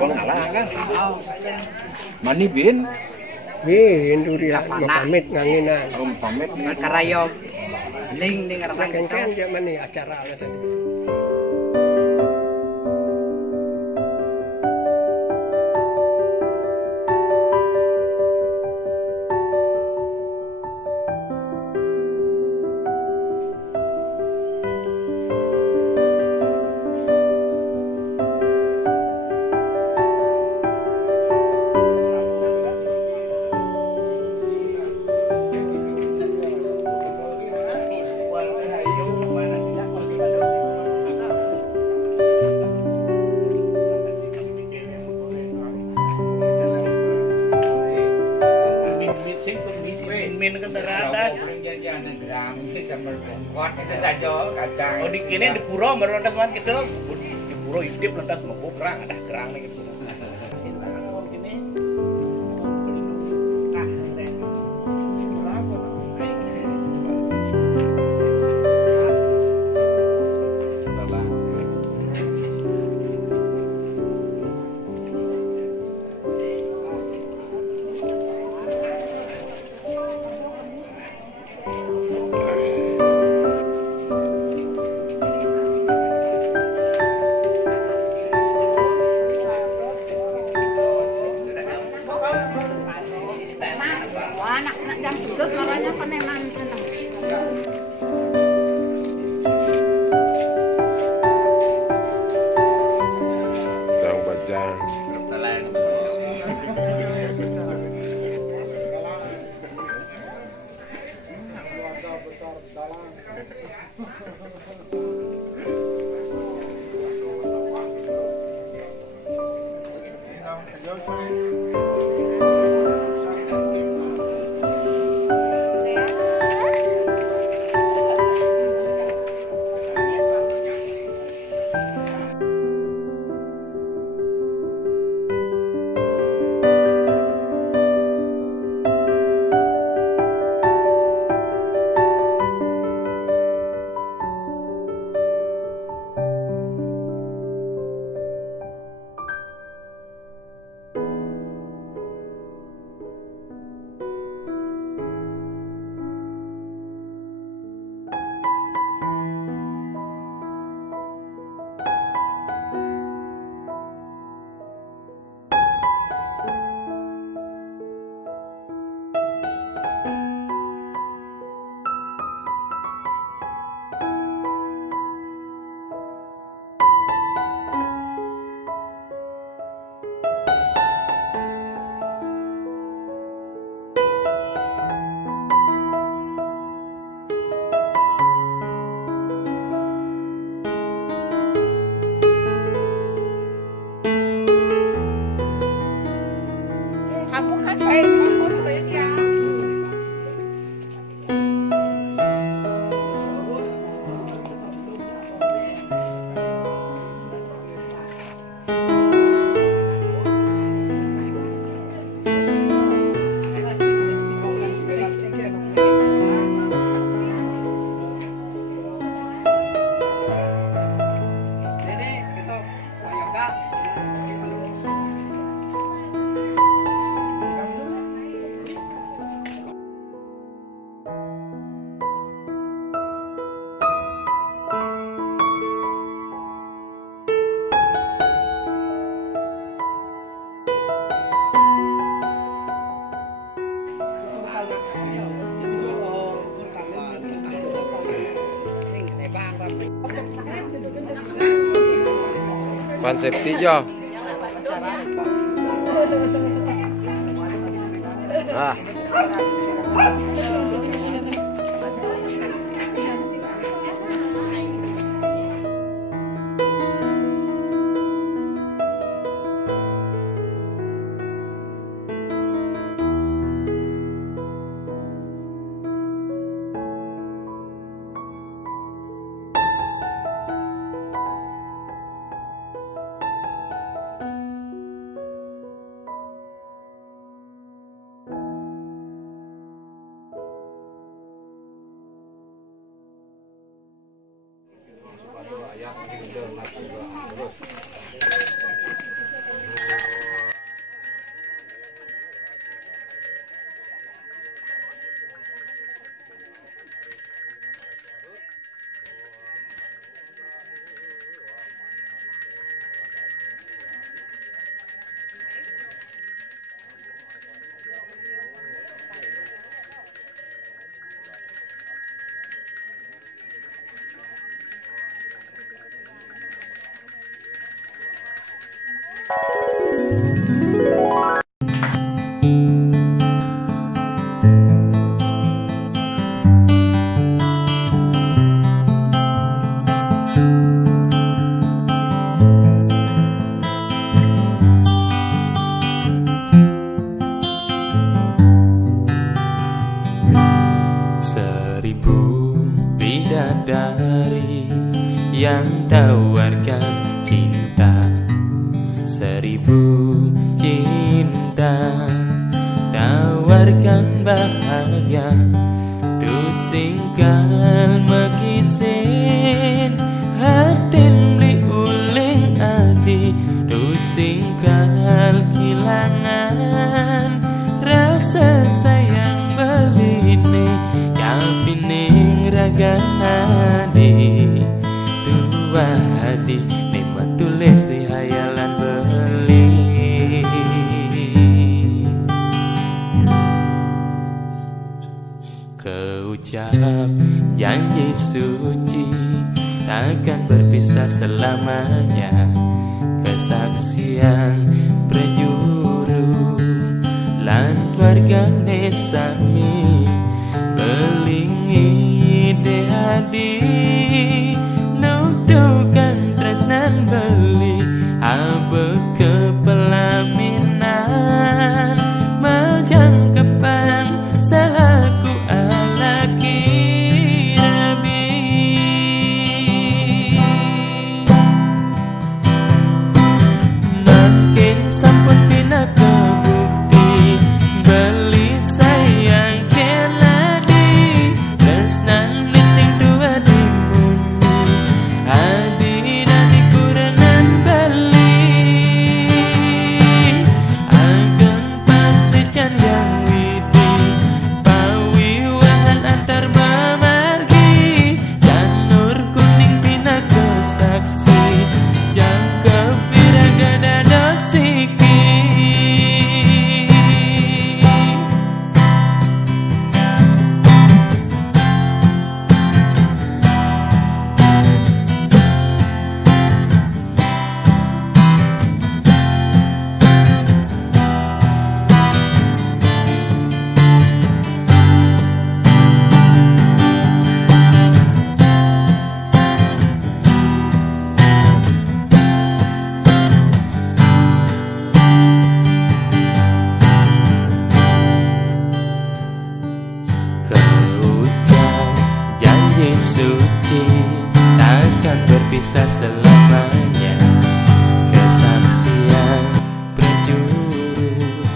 Penghalang kan. Mani bin. Durian pamit nganginan. Pamit Karayo ling ning arang Kan zaman nih acara tadi. Min kendaraan oh di kini di pura baru lantas man gitu di pura hidup lantas mau kerang ada kerang nih gitu anak jam sudut malahnya peneman. Yang baca. Kamu kan baik banget ya. Ban safety cho. bidadari yang tawarkan cinta, 1000 cinta tawarkan bahagia, dusingkal mekisin hatin beli uling adi, dusingkal kilangan rasa sayang beline yapining ragadi, dua hadi nema tulis di hayalan beli. Keucap janji suci takkan berpisah selamanya, kesaksian prejuru lan keluargane sami belingi dehadi nudukan tresnan beli abe kepelaminan majang kepang salaku alaki rabi. Makin sampun pina kebukti beli sayang keladi, tresnan lising dua dimuni adi dan dikurenan beli, agen pasrecan yang widi pawiwahan antar memargi, janur kuning pina kesaksi jangka viraga dadosiki. Keucap janji suci takkan berpisah selamanya, kesaksian prejuru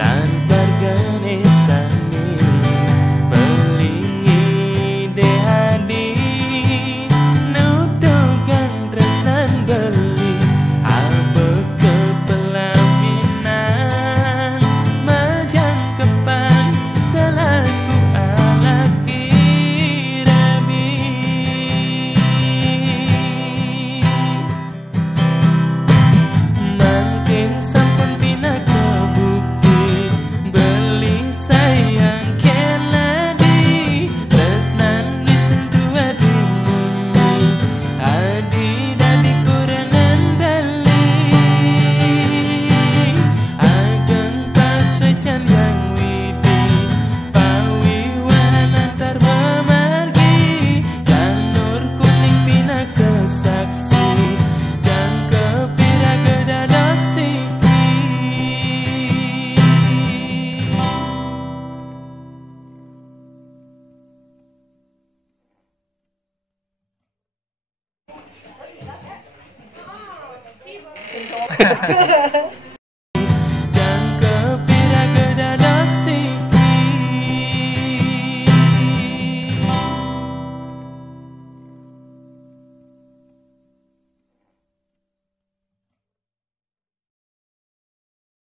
lan bargane sami belingi dehadi nudukan tresnan beli abe kepelaminan majang kepang salaku alaki rabi. Makin sampun pina kebukti beli sayang keladi, tresnan lisen dua dimuni adi dan dikurenan beli, agen pasrecan yang widi pawiwahan antar memargi, janur kuning pina kesaksi jangka piraga dadosiki.